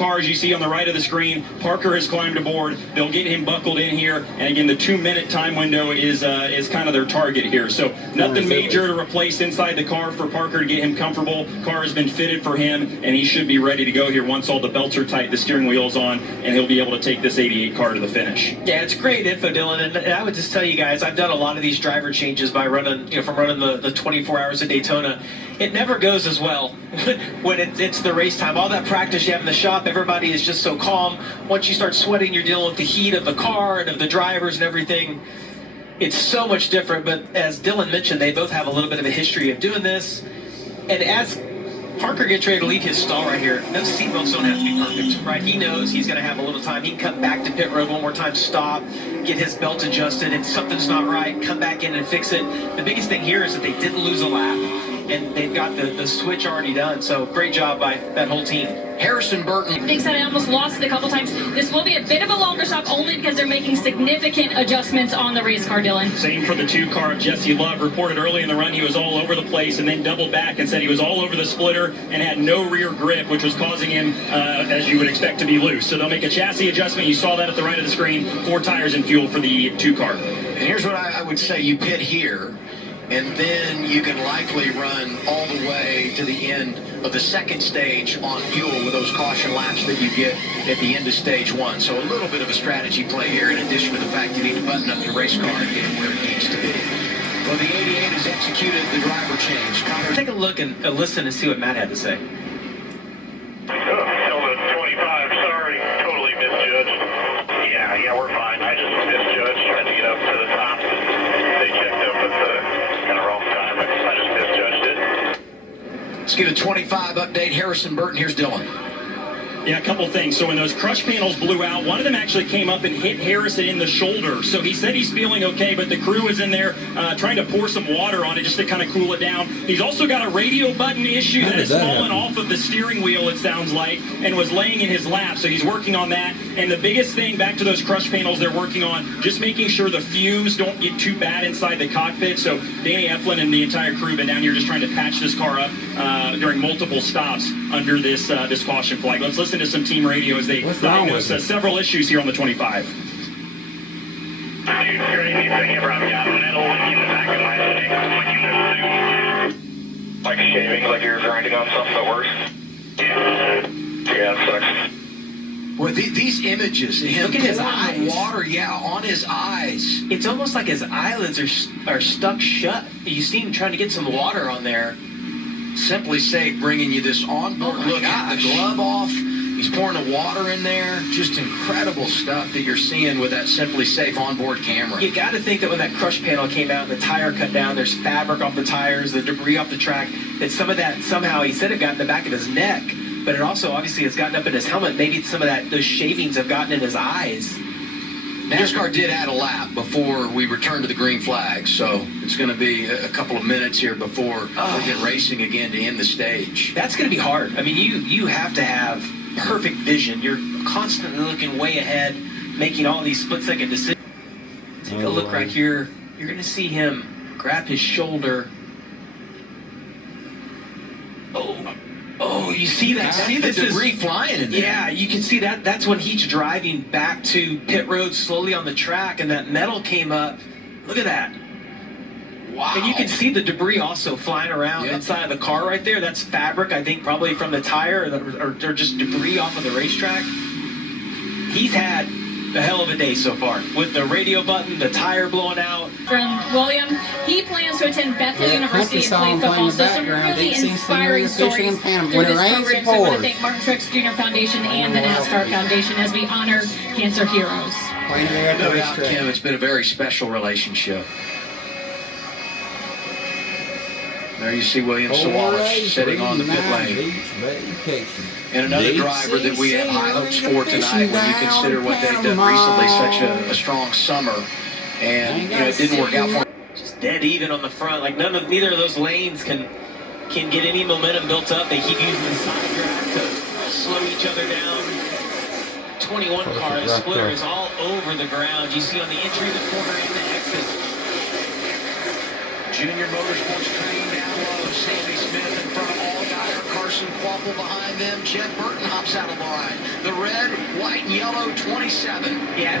cars you see on the right of the screen. Parker has climbed aboard. They'll get him buckled in here. And again, the 2-minute time window is kind of their target here. So nothing major to replace inside the car for Parker to get him comfortable. Car has been fitted for him, and he should be ready to go here once all the belts are tight, the steering wheel's on, and he'll be able to take this 88 car to the finish. Yeah, it's great info, Dylan. And I would just tell you guys, I've done a lot of these driver changes by running, from running the 24 hours of Daytona. It never goes as well when it's the race time. All that practice you have in the shop, everybody is just so calm. Once you start sweating, you're dealing with the heat of the car and of the drivers and everything. It's so much different, but as Dylan mentioned, they both have a little bit of a history of doing this. And as Parker gets ready to leave his stall right here, those seatbelts don't have to be perfect, right? He knows he's going to have a little time. He can come back to pit road one more time, stop, get his belt adjusted. If something's not right, come back in and fix it. The biggest thing here is that they didn't lose a lap, and they've got the switch already done. So great job by that whole team. Harrison Burton. Thinks that I almost lost it a couple times. This will be a bit of a longer stop only because they're making significant adjustments on the race car, Dylan. Same for the 2 car. Jesse Love reported early in the run he was all over the place and then doubled back and said he was all over the splitter and had no rear grip, which was causing him, as you would expect, to be loose. So they'll make a chassis adjustment. You saw that at the right of the screen. 4 tires and fuel for the 2 car. And here's what I would say. You pit here, and then you can likely run all the way to the end of the second stage on fuel with those caution laps that you get at the end of stage 1. So a little bit of a strategy play here, in addition to the fact you need to button up your race car and get it where it needs to be. Well, the 88 has executed the driver change. Take a look and listen and see what Matt had to say. Held at 25, sorry, totally misjudged. Yeah, we're fine. I just misjudged, trying to get up to the top. They checked up at the kind of wrong time. I just misjudged it. Let's get a 25 update. Harrison Burton, here's Dylan. Yeah, a couple things. So when those crush panels blew out, one of them actually came up and hit Harrison in the shoulder. So he said he's feeling okay, but the crew is in there trying to pour some water on it just to kind of cool it down. He's also got a radio button issue that has fallen off of the steering wheel, it sounds like, and was laying in his lap. So he's working on that. And the biggest thing, back to those crush panels they're working on, just making sure the fumes don't get too bad inside the cockpit. So Danny Eflin and the entire crew have been down here just trying to patch this car up during multiple stops under this caution flag. Let's listen to some team radio as they diagnose several issues here on the 25. Dude, crazy thing ever. I've got metal in the back of my neck when you move. Like shaving, like you're grinding on something that works. Yeah, it sucks. Well, these images, him look at his pouring eyes. water, on his eyes. It's almost like his eyelids are stuck shut. You see him trying to get some water on there. Simply Safe bringing you this onboard look at the glove off. He's pouring the water in there. Just incredible stuff that you're seeing with that Simply Safe onboard camera. You got to think that when that crush panel came out and the tire cut down, there's fabric off the tires, the debris off the track, that some of that somehow, he said it got in the back of his neck, but it also obviously has gotten up in his helmet. Maybe some of those shavings have gotten in his eyes. NASCAR did add a lap before we return to the green flag, so it's going to be a couple of minutes here before we get racing again to end the stage. That's going to be hard. I mean, you have to have perfect vision. You're constantly looking way ahead, making all these split-second decisions. Take a look right here. You're going to see him grab his shoulder. Oh, you see that? See the debris flying in there. Yeah, you can see that. That's when he's driving back to pit road slowly on the track, and that metal came up. Look at that. Wow. And you can see the debris also flying around inside of the car right there. That's fabric, I think, probably from the tire or just debris off of the racetrack. He's had a hell of a day so far with the radio button, the tire blowing out. From William, he plans to attend Bethel University and play football. So some really inspiring stories through this program. So I want to thank Martin Truex Jr. Foundation and the NASCAR Foundation as we honor cancer heroes. No doubt, Kim, it's been a very special relationship. There you see William Sawalich sitting on the pit lane. And another driver that we have high hopes for tonight when you consider what they've done recently, such a strong summer. And it didn't work out for him. Just dead even on the front. Like neither of those lanes can get any momentum built up. They keep using the side drag to slow each other down. 21 car, the splitter is all over the ground. You see on the entry, the corner, and the exit. Junior Motorsports train down low. Sandy Smith in front of all Dyer, Carson Anderson Quapple behind them. Jed Burton hops out of line. The red, white, and yellow 27. Yeah.